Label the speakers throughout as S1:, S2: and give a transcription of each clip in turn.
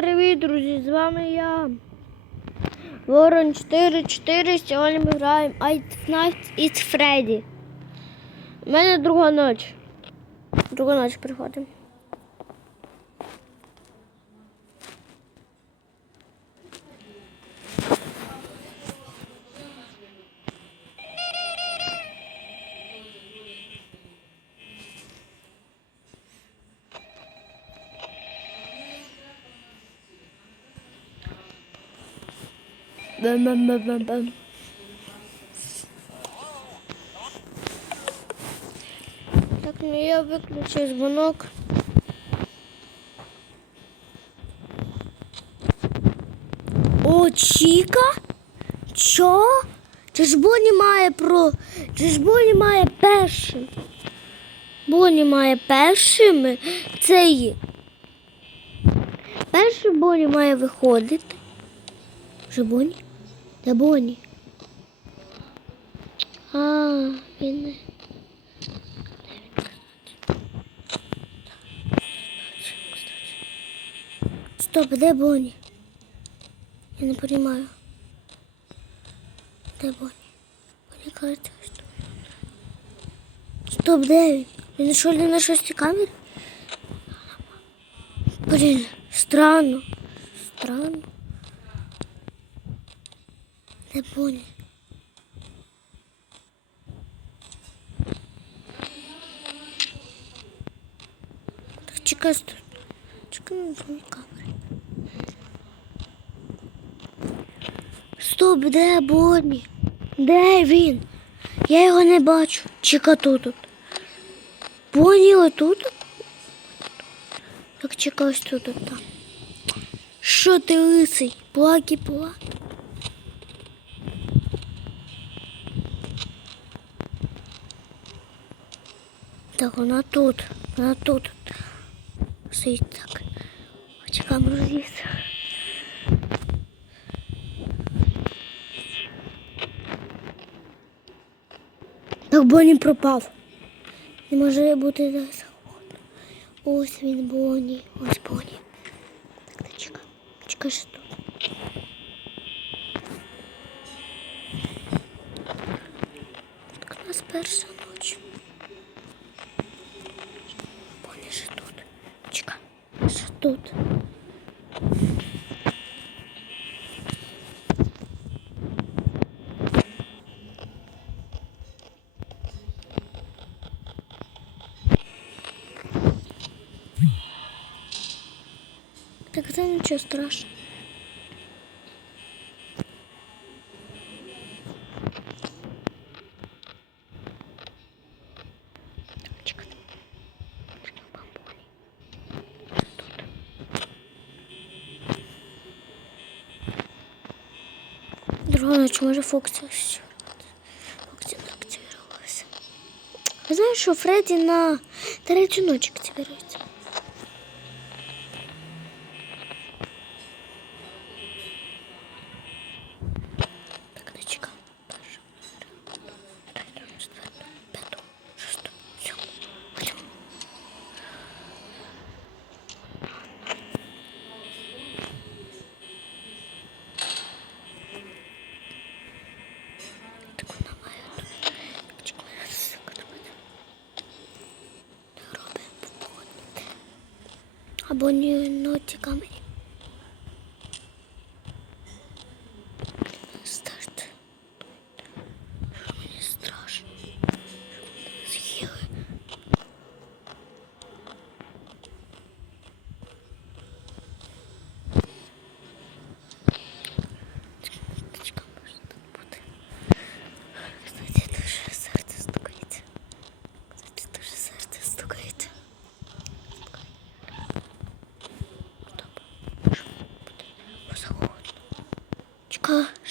S1: привіт, друзі! З вами я. Ворон 44. Сьогодні ми граємо Five Night It's Freddy. У мене друга ночь. Друга ніч приходить. Бам-бам-бам-бам-бам. Так, ну я виключу дзвонок. О, Чіка? Що? Чи ж Боні має про. Чи ж Боні має першим? Боні має першими. Це є. Перший Боні має виходити. Вже Боні? Де Боні? А, він. не- Стоп, де Боні? Я не розумію. Де Боні? Боні кажеться, що. Стоп, де він? Він що не на шостій камері? Блін, странно. Странно. Де Боні? Так чекай, стой. Чекай на другій камері. Стоп, де Боні? Де він? Я його не бачу. Чека тут. Боні отут? Так чекай, ось тут. там. Що ти лисий? Плакі плак. Так, вона тут. Вона тут. Стоїть так. Хоче камеру. Так Бонні пропав. Не може бути завгодно. Ось він Бонні. Ось Бонні. Так, ти чекай. Чекай, що тут. Так у нас перша тут? Так це нічого страшного. Ночь, може Фоксі ще. Фоксі не. Знаєш, що Фредді на третю ночь активирується? 母乳の内カメ。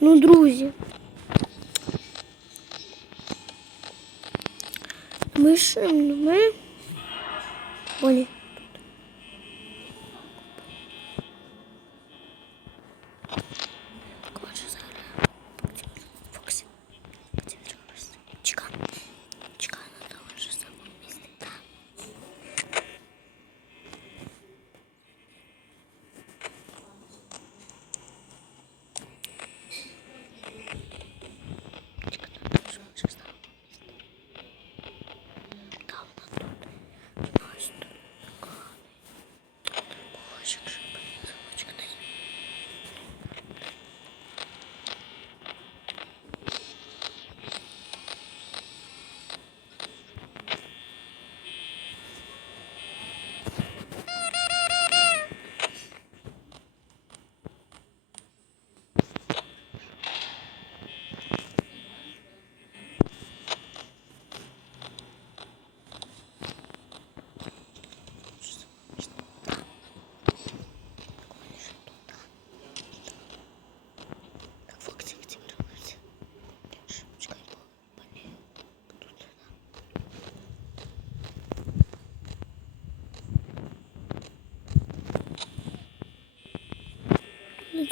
S1: Ну, друзі. Ми що, ми... Олі.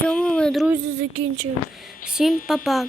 S1: цьому ми, друзі, закінчуємо. Всім па-па!